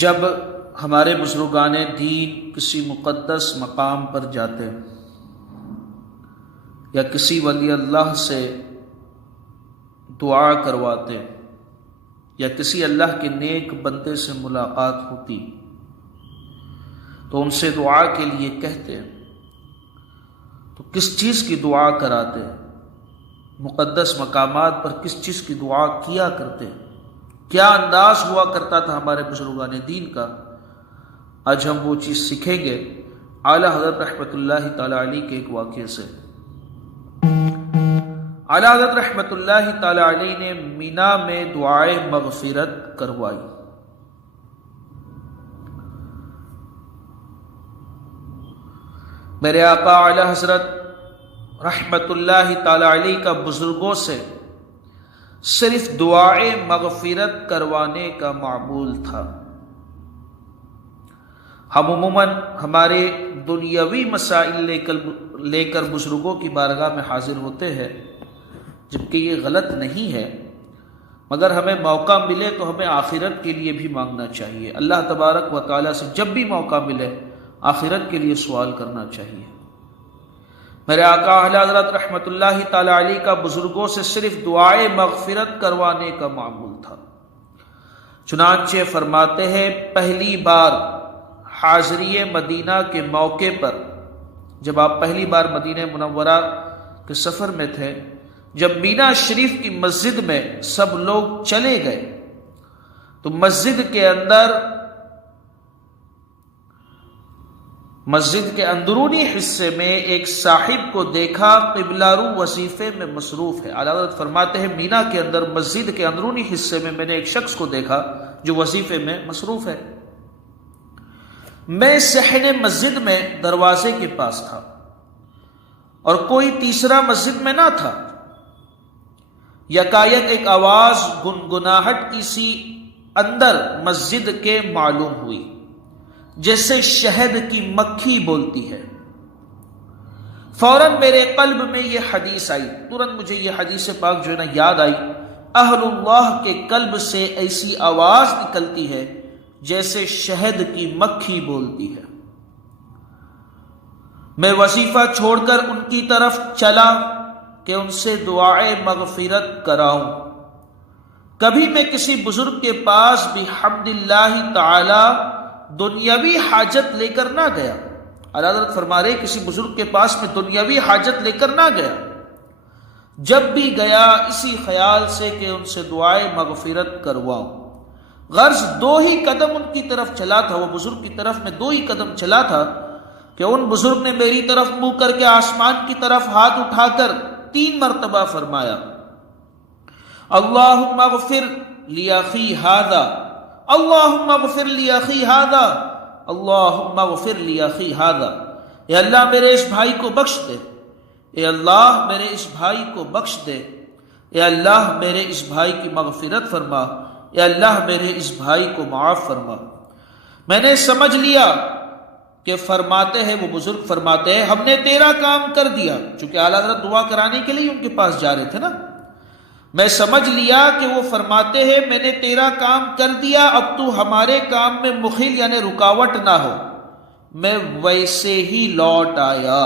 جب ہمارے بزرگان دین کسی مقدس مقام پر جاتے یا کسی ولی اللہ سے دعا کرواتے یا کسی اللہ کے نیک بندے سے ملاقات ہوتی تو ان سے دعا کے لیے کہتے تو کس چیز کی دعا کراتے؟ مقدس مقامات پر کس چیز کی دعا کیا کرتے؟ کیا انداز ہوا کرتا تھا ہمارے بزرگان دین کا؟ آج ہم وہ چیز سیکھیں گے اعلیٰ حضرت رحمۃ اللہ تعالی علیہ کے ایک واقعے سے۔ اعلیٰ حضرت رحمۃ اللہ تعالی علیہ نے مینا میں دعائے مغفرت کروائی۔ میرے آقا اعلیٰ حضرت رحمۃ اللہ تعالی علیہ کا بزرگوں سے صرف دعائے مغفرت کروانے کا معمول تھا۔ ہم عموماً ہمارے دنیاوی مسائل لے کر بزرگوں کی بارگاہ میں حاضر ہوتے ہیں، جبکہ یہ غلط نہیں ہے، مگر ہمیں موقع ملے تو ہمیں آخرت کے لیے بھی مانگنا چاہیے۔ اللہ تبارک و تعالیٰ سے جب بھی موقع ملے آخرت کے لیے سوال کرنا چاہیے۔ میرے آقا اعلیٰ حضرت رحمۃ اللہ تعالی علیہ کا بزرگوں سے صرف دعائے مغفرت کروانے کا معمول تھا۔ چنانچہ فرماتے ہیں پہلی بار حاضری مدینہ کے موقع پر، جب آپ پہلی بار مدینہ منورہ کے سفر میں تھے، جب مینا شریف کی مسجد میں سب لوگ چلے گئے تو مسجد کے اندرونی حصے میں ایک صاحب کو دیکھا قبلہ رو وظیفے میں مصروف ہے۔ اعلیٰ حضرت فرماتے ہیں مینا کے اندر مسجد کے اندرونی حصے میں میں نے ایک شخص کو دیکھا جو وظیفے میں مصروف ہے۔ میں صحن مسجد میں دروازے کے پاس تھا اور کوئی تیسرا مسجد میں نہ تھا۔ یکایک ایک آواز گنگناہٹ کی سی اندر مسجد کے معلوم ہوئی، جیسے شہد کی مکھی بولتی ہے۔ فوراً میرے قلب میں یہ حدیث آئی، ترنت مجھے یہ حدیث پاک جو ہے نا یاد آئی، اہل اللہ کے قلب سے ایسی آواز نکلتی ہے جیسے شہد کی مکھی بولتی ہے۔ میں وظیفہ چھوڑ کر ان کی طرف چلا کہ ان سے دعائے مغفرت کراؤں۔ کبھی میں کسی بزرگ کے پاس بحمد اللہ تعالی دنیاوی حاجت لے کر نہ گیا۔ اعلیٰ حضرت فرما رہے کسی بزرگ کے پاس میں دنیاوی حاجت لے کر نہ گیا، جب بھی گیا اسی خیال سے کہ ان سے دعائے مغفرت کرواؤں۔ غرض دو ہی قدم ان کی طرف چلا تھا، وہ بزرگ کی طرف میں دو ہی قدم چلا تھا کہ ان بزرگ نے میری طرف منہ کر کے آسمان کی طرف ہاتھ اٹھا کر 3 مرتبہ فرمایا، اللہم اغفر لی اخی ھذا، اللہم اغفر لی اخی ھذا، اللہم اغفر لی اخی ھذا۔ اے اللہ میرے اس بھائی کو بخش دے، اے اللہ میرے اس بھائی کو بخش دے، اے اللہ میرے اس بھائی کی مغفرت فرما، اے اللہ میرے اس بھائی کو معاف فرما۔ میں نے سمجھ لیا کہ فرماتے ہیں وہ بزرگ فرماتے ہیں ہم نے تیرا کام کر دیا، چونکہ اعلیٰ حضرت دعا کرانے کے لیے ان کے پاس جا رہے تھے نا۔ میں سمجھ لیا کہ وہ فرماتے ہیں میں نے تیرا کام کر دیا، اب تو ہمارے کام میں مخل یعنی رکاوٹ نہ ہو۔ میں ویسے ہی لوٹ آیا۔